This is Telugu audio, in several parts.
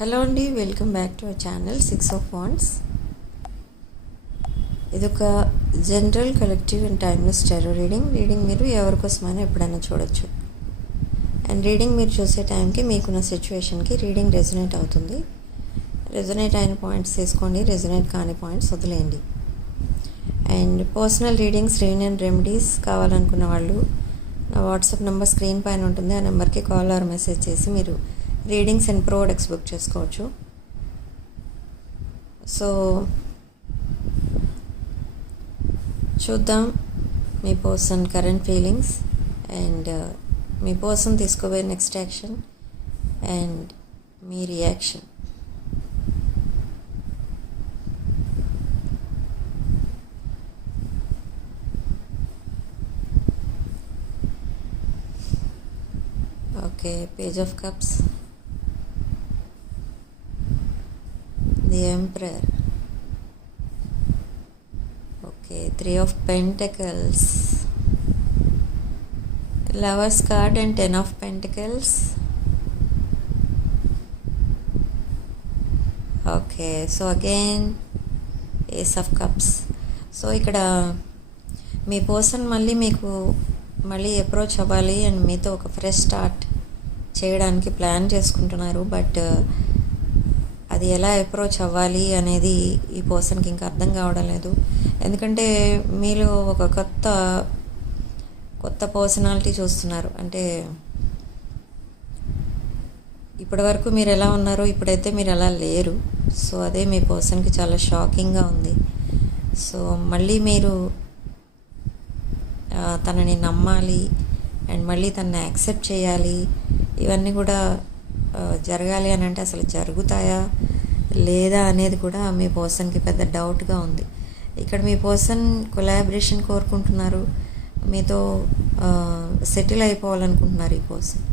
హలో అండి, welcome back to our channel 6 of Wands. ఇది ఒక general collective and timeless tarot reading మీరు ఎవరికోసమైనా ఎప్పుడైనా చూడొచ్చు. అండ్ రీడింగ్ మీరు చూసే టైంకి మీకున్న సిచ్యువేషన్కి రీడింగ్ రెజొనేట్ అవుతుంది. రెజొనేట్ అయిన పాయింట్స్ తీసుకోండి, రెజొనేట్ కాని పాయింట్స్ వదిలేయండి. And personal readings, reunion remedies కావాలనుకున్న వాళ్ళు నా వాట్సాప్ నెంబర్ స్క్రీన్ పైన ఉంటుంది. ఆ నెంబర్కి కాల్ ఆర్ మెసేజ్ చేసి మీరు రీడింగ్స్ అండ్ ప్రోడక్ట్స్ బుక్ చేసుకోవచ్చు. సో చూద్దాం మీ పర్సన్ కరెంట్ ఫీలింగ్స్ అండ్ మీ పర్సన్ తీసుకోబోయే నెక్స్ట్ యాక్షన్ అండ్ మీ reaction. Okay, page of cups, the Emperor. Okay, 3 of Pentacles, Lover's card and 10 of Pentacles. Okay, so again Ace of Cups. So ఇక్కడ మీ పర్సన్ మళ్ళీ అప్రోచ్ అవ్వాలి అండ్ మీతో ఒక ఫ్రెష్ స్టార్ట్ చేయడానికి ప్లాన్ చేసుకుంటున్నారు. బట్ అది ఎలా అప్రోచ్ అవ్వాలి అనేది ఈ పర్సన్కి ఇంకా అర్థం కావడం లేదు. ఎందుకంటే మీలో ఒక కొత్త పర్సనాలిటీ చూస్తున్నారు. అంటే ఇప్పటివరకు మీరు ఎలా ఉన్నారో ఇప్పుడైతే మీరు అలా లేరు. సో అదే మీ పర్సన్కి చాలా షాకింగ్గా ఉంది. సో మళ్ళీ మీరు తనని నమ్మాలి అండ్ మళ్ళీ తనని యాక్సెప్ట్ చేయాలి. ఇవన్నీ కూడా జరగాలి అని అంటే అసలు జరుగుతాయా లేదా అనేది కూడా మీ పర్సన్కి పెద్ద డౌట్గా ఉంది. ఇక్కడ మీ పర్సన్ కొలాబరేషన్ కోరుకుంటున్నారు, మీతో సెటిల్ అయిపోవాలనుకుంటున్నారు ఈ పర్సన్.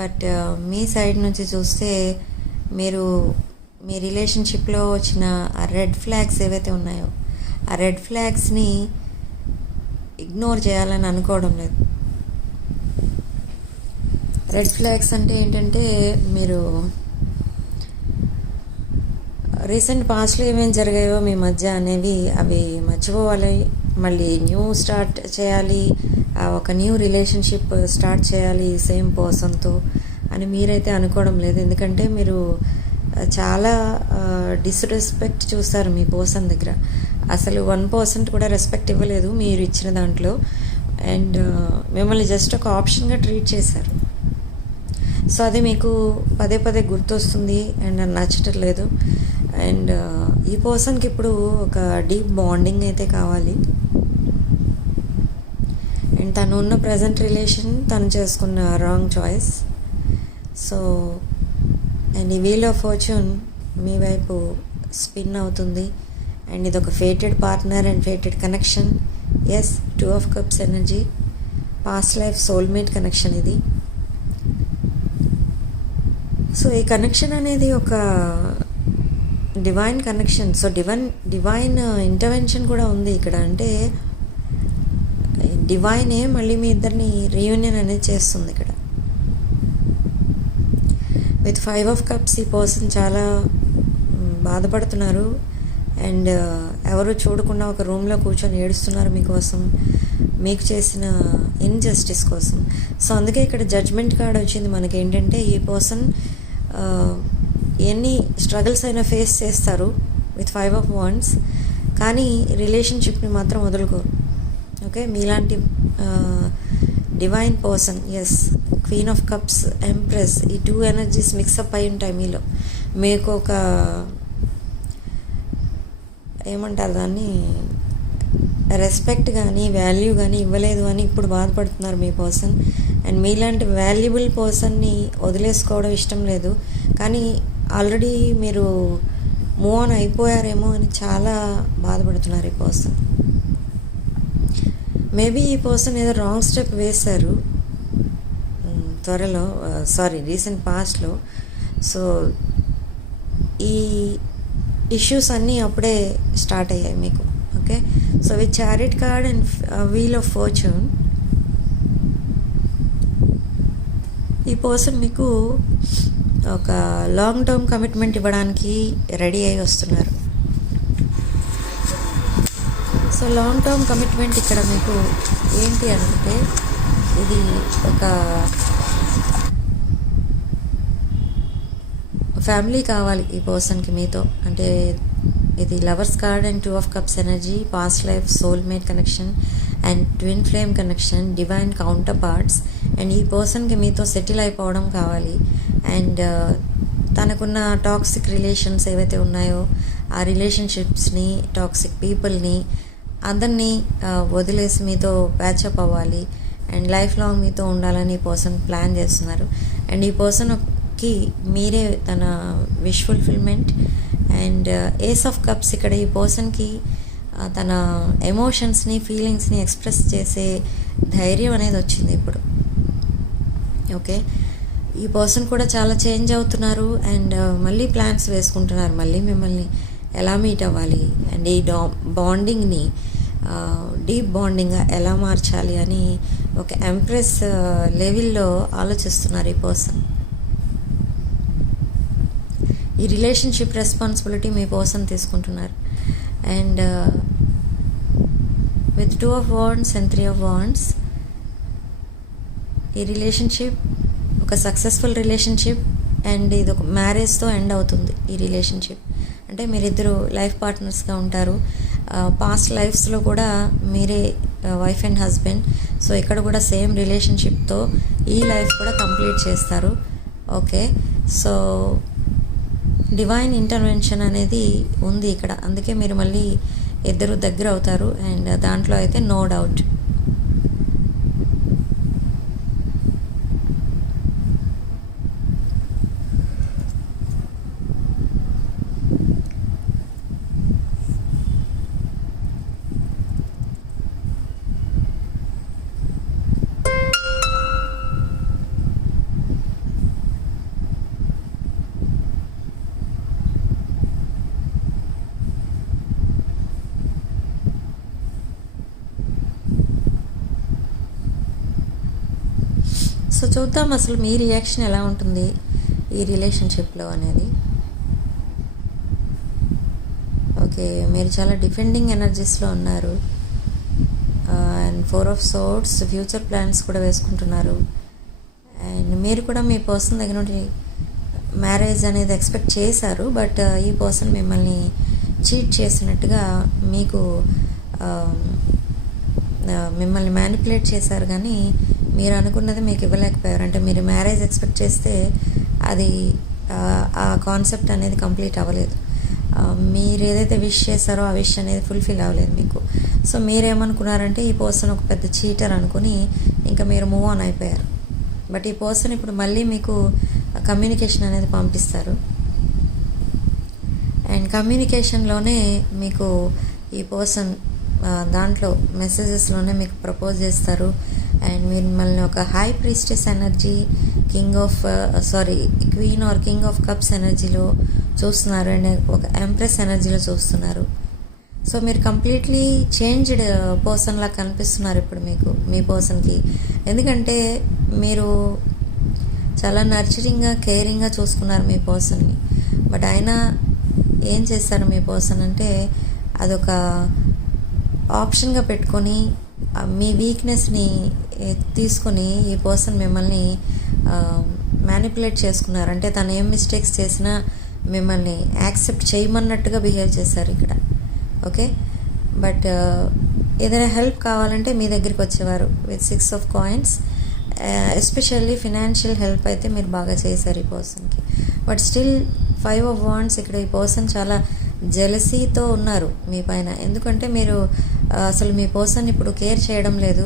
బట్ మీ సైడ్ నుంచి చూస్తే మీరు మీ రిలేషన్షిప్లో వచ్చిన ఆ రెడ్ ఫ్లాగ్స్ ఏవైతే ఉన్నాయో ఆ రెడ్ ఫ్లాగ్స్ని ఇగ్నోర్ చేయాలని అనుకోవడం లేదు. రెడ్ ఫ్లాగ్స్ అంటే ఏంటంటే మీరు రీసెంట్ పాస్ట్లో ఏమేమి జరిగాయో మీ మధ్య అనేవి అవి మర్చిపోవాలి, మళ్ళీ న్యూ స్టార్ట్ చేయాలి, ఒక న్యూ రిలేషన్షిప్ స్టార్ట్ చేయాలి సేమ్ పర్సన్తో అని మీరైతే అనుకోవడం లేదు. ఎందుకంటే మీరు చాలా డిస్రెస్పెక్ట్ చూస్తారు మీ పర్సన్ దగ్గర. అసలు 1% కూడా రెస్పెక్ట్ ఇవ్వలేదు మీరు ఇచ్చిన దాంట్లో. అండ్ మిమ్మల్ని జస్ట్ ఒక ఆప్షన్గా ట్రీట్ చేశారు. సో అది మీకు పదే పదే గుర్తొస్తుంది అండ్ నచ్చటం లేదు. అండ్ ఈ పర్సన్కి ఇప్పుడు ఒక డీప్ బాండింగ్ అయితే కావాలి. అండ్ తను ఉన్న ప్రజెంట్ రిలేషన్ తను చేసుకున్న రాంగ్ చాయిస్. సో అండ్ ఈ వీల్ ఆఫ్ ఫార్చ్యూన్ మీ వైపు స్పిన్ అవుతుంది. అండ్ ఇది ఒక fated partner and fated connection. Yes, 2 of Cups energy, past life soulmate connection ఇది. సో ఈ కనెక్షన్ అనేది ఒక divine connection. So divine intervention కూడా ఉంది ఇక్కడ. అంటే డివైనే మళ్ళీ మీ ఇద్దరిని రీయూనియన్ అనేది చేస్తుంది ఇక్కడ. విత్ 5 of Cups ఈ పర్సన్ చాలా బాధపడుతున్నారు. అండ్ ఎవరు చూడకుండా ఒక రూమ్లో కూర్చొని ఏడుస్తున్నారు మీకోసం, మీకు చేసిన ఇన్జస్టిస్ కోసం. సో అందుకే ఇక్కడ జడ్జ్మెంట్ కార్డ్ వచ్చింది మనకి. ఏంటంటే ఈ పర్సన్ ఎన్ని స్ట్రగుల్స్ అయినా ఫేస్ చేస్తారు విత్ 5 of Wands, కానీ రిలేషన్షిప్ని మాత్రం వదులుకోరు. ఓకే, మీలాంటి divine person, yes, queen of cups, empress, ఈ 2 ఎనర్జీస్ మిక్సప్ అయి ఉంటాయి మీలో. మీకు ఒక ఏమంటారు దాన్ని, రెస్పెక్ట్ కానీ వాల్యూ కానీ ఇవ్వలేదు అని ఇప్పుడు బాధపడుతున్నారు మీ పర్సన్. అండ్ మీలాంటి వాల్యుబుల్ పర్సన్ని వదిలేసుకోవడం ఇష్టం లేదు, కానీ ఆల్రెడీ మీరు మూవ్ ఆన్ అయిపోయారేమో అని చాలా బాధపడుతున్నారు ఈ పర్సన్. మేబీ ఈ పర్సన్ ఏదో రాంగ్ స్టెప్ వేశారు రీసెంట్ పాస్ట్లో. సో ఈ ఇష్యూస్ అన్నీ అప్పుడే స్టార్ట్ అయ్యాయి మీకు. Okay, so with chariot card and wheel of fortune ఈ పర్సన్ మీకు ఒక లాంగ్ టర్మ్ కమిట్మెంట్ ఇవ్వడానికి రెడీ అయి వస్తున్నారు. సో లాంగ్ టర్మ్ కమిట్మెంట్ ఇక్కడ మీకు ఏంటి అంటే, ఇది ఒక ఫ్యామిలీ కావాలి ఈ పర్సన్కి మీతో. అంటే ఇది lovers card and 2 of Cups energy, past life, soulmate connection and twin flame connection, divine counter parts. And ఈ పర్సన్కి మీతో సెటిల్ అయిపోవడం కావాలి. అండ్ తనకున్న టాక్సిక్ రిలేషన్స్ ఏవైతే ఉన్నాయో ఆ రిలేషన్షిప్స్ని, టాక్సిక్ పీపుల్ని అందరినీ వదిలేసి మీతో ప్యాచప్ అవ్వాలి అండ్ లైఫ్ లాంగ్ మీతో ఉండాలని ఈ పర్సన్ ప్లాన్ చేస్తున్నారు. అండ్ ఈ పర్సన్కి మీరే తన wish fulfilment. And ace of cups ఇక్కడ ఈ పర్సన్కి తన ఎమోషన్స్ని, ఫీలింగ్స్ని ఎక్స్ప్రెస్ చేసే ధైర్యం అనేది వచ్చింది ఇప్పుడు. ఓకే, ఈ పర్సన్ కూడా చాలా చేంజ్ అవుతున్నారు అండ్ మళ్ళీ ప్లాన్స్ వేసుకుంటున్నారు, మళ్ళీ మిమ్మల్ని ఎలా మీట్ అవ్వాలి అండ్ ఈ బాండింగ్ని డీప్ బాండింగ్గా ఎలా మార్చాలి అని ఒక ఎంప్రెస్ లెవెల్లో ఆలోచిస్తున్నారు ఈ పర్సన్. ఈ రిలేషన్షిప్ రెస్పాన్సిబిలిటీ మీ పర్సన్ తీసుకుంటున్నారు. And with 2 of Wands and 3 of Wands ఈ రిలేషన్షిప్ ఒక సక్సెస్ఫుల్ రిలేషన్షిప్ అండ్ ఇది ఒక మ్యారేజ్తో ఎండ్ అవుతుంది. ఈ రిలేషన్షిప్ అంటే మీరిద్దరు లైఫ్ పార్ట్నర్స్గా ఉంటారు. పాస్ట్ లైఫ్స్లో కూడా మీరే వైఫ్ అండ్ హస్బెండ్. సో ఇక్కడ కూడా సేమ్ రిలేషన్షిప్తో ఈ లైఫ్ కూడా కంప్లీట్ చేస్తారు. ఓకే, సో డివైన్ ఇంటర్వెన్షన్ అనేది ఉంది ఇక్కడ, అందుకే మీరు మళ్ళీ ఇద్దరు దగ్గర అవుతారు. అండ్ దాంట్లో అయితే నో డౌట్. సో చూద్దాం అసలు మీ రియాక్షన్ ఎలా ఉంటుంది ఈ రిలేషన్షిప్లో అనేది. ఓకే, మీరు చాలా డిఫెండింగ్ ఎనర్జీస్లో ఉన్నారు. And 4 of Swords future plans కూడా వేసుకుంటున్నారు. అండ్ మీరు కూడా మీ పర్సన్ దగ్గర నుండి మ్యారేజ్ అనేది ఎక్స్పెక్ట్ చేశారు. బట్ ఈ పర్సన్ మిమ్మల్ని చీట్ చేసినట్టుగా మీకు మిమ్మల్ని మ్యానిపులేట్ చేశారు, కానీ మీరు అనుకున్నది మీకు ఇవ్వలేకపోయారు. అంటే మీరు మ్యారేజ్ ఎక్స్పెక్ట్ చేస్తే అది ఆ కాన్సెప్ట్ అనేది కంప్లీట్ అవ్వలేదు. మీరు ఏదైతే విష్ చేశారో ఆ విష్ అనేది ఫుల్ఫిల్ అవ్వలేదు మీకు. సో మీరేమనుకున్నారంటే ఈ పర్సన్ ఒక పెద్ద చీటర్ అనుకుని ఇంకా మీరు మూవ్ ఆన్ అయిపోయారు. బట్ ఈ పర్సన్ ఇప్పుడు మళ్ళీ మీకు కమ్యూనికేషన్ అనేది పంపిస్తారు. అండ్ కమ్యూనికేషన్లోనే మీకు ఈ పర్సన్ దాంట్లో మెసేజెస్లోనే మీకు ప్రపోజ్ చేస్తారు. అండ్ మీరు మిమ్మల్ని ఒక high priestess energy, queen or king of cups ఎనర్జీలో చూస్తున్నారు అండ్ ఒక ఎంప్రెస్ ఎనర్జీలో చూస్తున్నారు. సో మీరు కంప్లీట్లీ చేంజ్డ్ పర్సన్లా కనిపిస్తున్నారు ఇప్పుడు మీకు మీ పర్సన్కి. ఎందుకంటే మీరు చాలా నర్చరింగ్గా, కేరింగ్గా చూసుకున్నారు మీ పర్సన్ని. బట్ అయినా ఏం చేస్తారు మీ పర్సన్ అంటే అదొక ఆప్షన్గా పెట్టుకొని మీ వీక్నెస్ని తీసుకొని ఈ పర్సన్ మిమ్మల్ని మ్యానిపులేట్ చేసుకున్నారు. అంటే తను ఏం మిస్టేక్స్ చేసినా మిమ్మల్ని యాక్సెప్ట్ చేయమన్నట్టుగా బిహేవ్ చేశారు ఇక్కడ. ఓకే, బట్ ఏదైనా హెల్ప్ కావాలంటే మీ దగ్గరికి వచ్చేవారు with 6 of Coins. Especially financial help అయితే మీరు బాగా చేశారు ఈ పర్సన్కి. బట్ స్టిల్ 5 of Wands ఇక్కడ ఈ పర్సన్ చాలా జెలసీతో ఉన్నారు మీ పైన. ఎందుకంటే మీరు అసలు మీ పర్సన్ ఇప్పుడు కేర్ చేయడం లేదు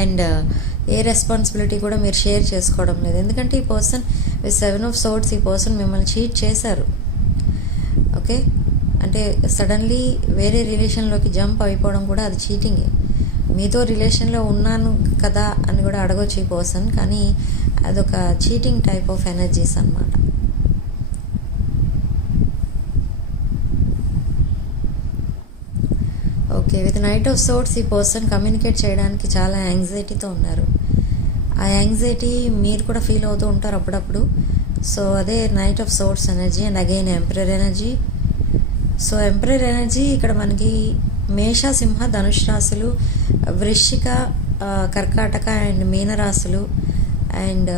అండ్ ఏ రెస్పాన్సిబిలిటీ కూడా మీరు షేర్ చేసుకోవడం లేదు. ఎందుకంటే ఈ పర్సన్ విత్ 7 of Swords ఈ పర్సన్ మిమ్మల్ని చీట్ చేశారు. ఓకే, అంటే సడన్లీ వేరే రిలేషన్లోకి జంప్ అయిపోవడం కూడా అది చీటింగే. మీతో రిలేషన్లో ఉన్నాను కదా అని కూడా అడగొచ్చు ఈ పర్సన్, కానీ అదొక చీటింగ్ టైప్ ఆఫ్ ఎనర్జీస్ అన్నమాట. Okay, with knight of swords ఈ పర్సన్ కమ్యూనికేట్ చేయడానికి చాలా యాంగ్జైటీతో ఉన్నారు. ఆ యాంగ్జైటీ మీరు కూడా ఫీల్ అవుతూ ఉంటారు అప్పుడప్పుడు. సో అదే knight of swords energy and again emperor energy. So emperor energy ఇక్కడ మనకి మేష, సింహ, ధనుష్ రాశులు, వృశ్చిక, కర్కాటక అండ్ మీన రాశులు అండ్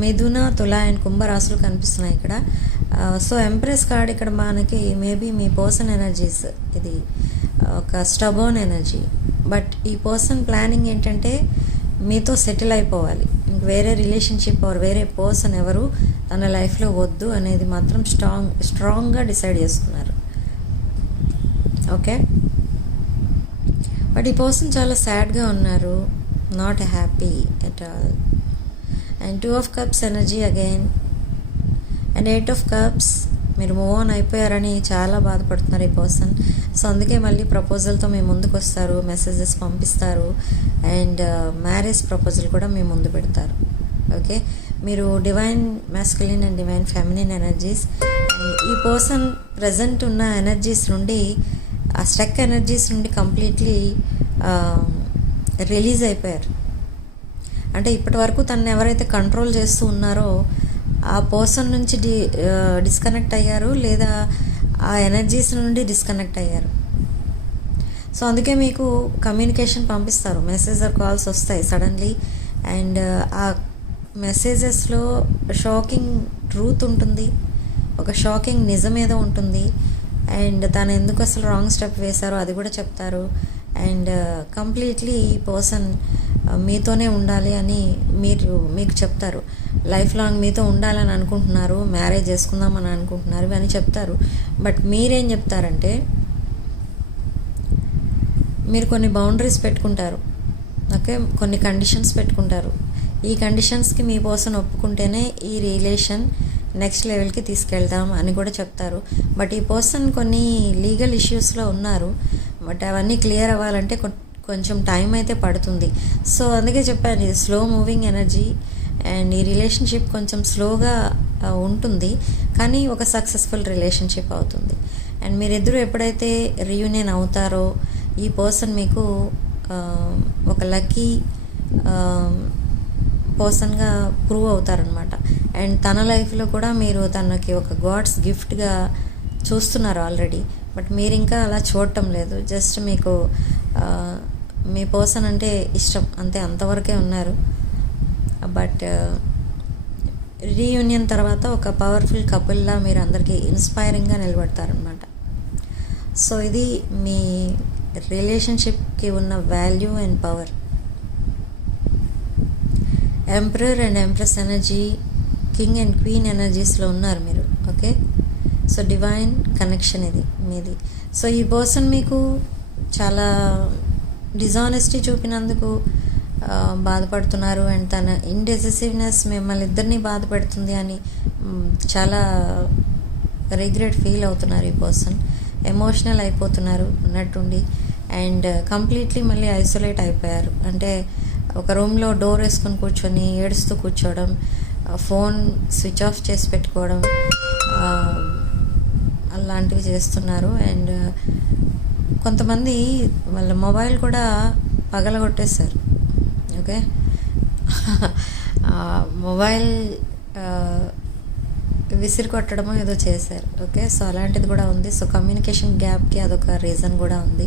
మిథున, తుల అండ్ కుంభ రాశులు కనిపిస్తున్నాయి ఇక్కడ. సో ఎంప్రెస్ కార్డ్ ఇక్కడ మనకి మేబీ మీ పర్సన్ ఎనర్జీస్, ఇది ఒక స్టబర్న్ ఎనర్జీ. బట్ ఈ పర్సన్ ప్లానింగ్ ఏంటంటే మీతో సెటిల్ అయిపోవాలి, ఇంక వేరే రిలేషన్షిప్ ఆర్ వేరే పర్సన్ ఎవరు తన లైఫ్లో వద్దు అనేది మాత్రం స్ట్రాంగ్గా డిసైడ్ చేసుకున్నారు. ఓకే, బట్ ఈ పర్సన్ చాలా సాడ్గా ఉన్నారు, not happy at all. And 2 of Cups energy again and 8 of Cups. మీరు మూవ్ ఆన్ అయిపోయారని చాలా బాధపడుతున్నారు ఈ పర్సన్. సో అందుకే మళ్ళీ ప్రపోజల్తో మీ ముందుకు వస్తారు, మెసేజెస్ పంపిస్తారు అండ్ మ్యారేజ్ ప్రపోజల్ కూడా మీ ముందు పెడతారు. ఓకే, మీరు divine masculine and divine feminine energies. ఈ పర్సన్ ప్రజెంట్ ఉన్న ఎనర్జీస్ నుండి, ఆ స్టక్ ఎనర్జీస్ నుండి కంప్లీట్లీ రిలీజ్ అయిపోయారు. అంటే ఇప్పటి వరకు తను ఎవరైతే కంట్రోల్ చేస్తూ ఉన్నారో ఆ పర్సన్ నుంచి డిస్కనెక్ట్ అయ్యారు, లేదా ఆ ఎనర్జీస్ నుండి డిస్కనెక్ట్ అయ్యారు. సో అందుకే మీకు కమ్యూనికేషన్ పంపిస్తారు, మెసేజ్ ఆర్ కాల్స్ వస్తాయి సడన్లీ. అండ్ ఆ మెసేజెస్లో షాకింగ్ ట్రూత్ ఉంటుంది, ఒక షాకింగ్ నిజం ఏదో ఉంటుంది. అండ్ తను ఎందుకు అసలు రాంగ్ స్టెప్ వేశారో అది కూడా చెప్తారు. అండ్ కంప్లీట్లీ ఈ పర్సన్ మీతోనే ఉండాలి అని మీకు చెప్తారు, లైఫ్ లాంగ్ మీతో ఉండాలని అనుకుంటున్నారు, మ్యారేజ్ చేసుకుందామని అనుకుంటున్నారు, ఇవన్నీ చెప్తారు. బట్ మీరేం చెప్తారంటే మీరు కొన్ని బౌండరీస్ పెట్టుకుంటారు. ఓకే, కొన్ని కండిషన్స్ పెట్టుకుంటారు. ఈ కండిషన్స్కి మీ పర్సన్ ఒప్పుకుంటేనే ఈ రిలేషన్ నెక్స్ట్ లెవెల్కి తీసుకెళ్తాం అని కూడా చెప్తారు. బట్ ఈ పర్సన్ కొన్ని లీగల్ ఇష్యూస్లో ఉన్నారు, బట్ అవన్నీ క్లియర్ అవ్వాలంటే కొంచెం టైం అయితే పడుతుంది. సో అందుకే చెప్పాను, ఇది స్లో మూవింగ్ ఎనర్జీ అండ్ ఈ రిలేషన్షిప్ కొంచెం స్లోగా ఉంటుంది, కానీ ఒక సక్సెస్ఫుల్ రిలేషన్షిప్ అవుతుంది. అండ్ మీరిద్దరూ ఎప్పుడైతే రీయూనియన్ అవుతారో ఈ పర్సన్ మీకు ఒక లక్కీ పర్సన్గా ప్రూవ్ అవుతారనమాట. అండ్ తన లైఫ్లో కూడా మీరు తనకి ఒక గాడ్స్ గిఫ్ట్గా చూస్తున్నారు ఆల్రెడీ. బట్ మీరు ఇంకా అలా చూడటం లేదు, జస్ట్ మీకు మీ పర్సన్ అంటే ఇష్టం అంతే, అంతవరకే ఉన్నారు. బట్ రీయూనియన్ తర్వాత ఒక పవర్ఫుల్ కపుల్లా మీరు అందరికీ ఇన్స్పైరింగ్గా నిలబడతారనమాట. సో ఇది మీ రిలేషన్షిప్కి ఉన్న value and power. Emperor and empress energy, king and queen ఎనర్జీస్లో ఉన్నారు మీరు. ఓకే, సో డివైన్ కనెక్షన్ ఇది మీది. సో ఈ పర్సన్ మీకు చాలా డిజానెస్టీ చూపినందుకు బాధపడుతున్నారు. అండ్ తన ఇండెసిసివ్నెస్ మిమ్మల్ని ఇద్దరిని బాధ పెడుతుంది అని చాలా రిగ్రెట్ ఫీల్ అవుతున్నారు ఈ పర్సన్. ఎమోషనల్ అయిపోతున్నారు ఉన్నట్టుండి. అండ్ కంప్లీట్లీ మళ్ళీ ఐసోలేట్ అయిపోయారు. అంటే ఒక రూమ్లో డోర్ వేసుకొని కూర్చొని ఏడుస్తూ కూర్చోవడం, ఫోన్ స్విచ్ ఆఫ్ చేసి పెట్టుకోవడం, అలాంటివి చేస్తున్నారు. అండ్ కొంతమంది వాళ్ళ మొబైల్ కూడా పగలగొట్టేశారు. ఓకే, మొబైల్ విసిరి కొట్టడమో ఏదో చేశారు. ఓకే, సో అలాంటిది కూడా ఉంది. సో కమ్యూనికేషన్ గ్యాప్కి అదొక రీజన్ కూడా ఉంది.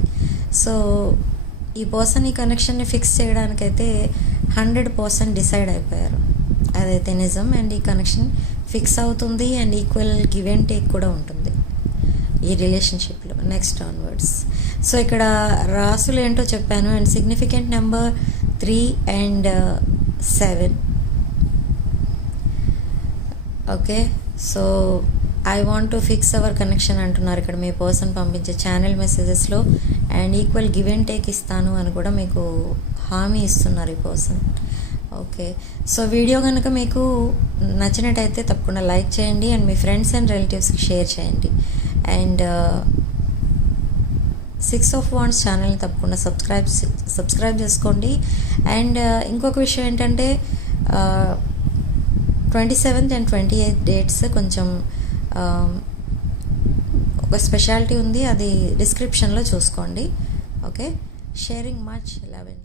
సో ఈ పర్సన్ ఈ కనెక్షన్ని ఫిక్స్ చేయడానికైతే 100% డిసైడ్ అయిపోయారు, అదైతే నిజం. అండ్ ఈ కనెక్షన్ ఫిక్స్ అవుతుంది and equal give and take కూడా ఉంటుంది ఈ రిలేషన్షిప్లో నెక్స్ట్ ఆన్వర్డ్స్. సో ఇక్కడ రాసులు ఏంటో చెప్పాను. And significant number 3 and 7. Okay, so I want to fix our connection అంటున్నారు ఇక్కడ మీ పర్సన్ పంపించే ఛానల్ మెసేజెస్లో. And equal give and take ఇస్తాను అని కూడా మీకు హామీ ఇస్తున్నారు ఈ పర్సన్. ఓకే, సో వీడియో కనుక మీకు నచ్చినట్టయితే తప్పకుండా లైక్ చేయండి అండ్ మీ ఫ్రెండ్స్ అండ్ రిలేటివ్స్కి షేర్ చేయండి. అండ్ 6 of Wands ఛానల్ని తప్పకుండా సబ్స్క్రైబ్ చేసుకోండి. అండ్ ఇంకొక విషయం ఏంటంటే 27th and 28th డేట్స్ కొంచెం ఒక స్పెషాలిటీ ఉంది, అది డిస్క్రిప్షన్లో చూసుకోండి. Okay, sharing much love and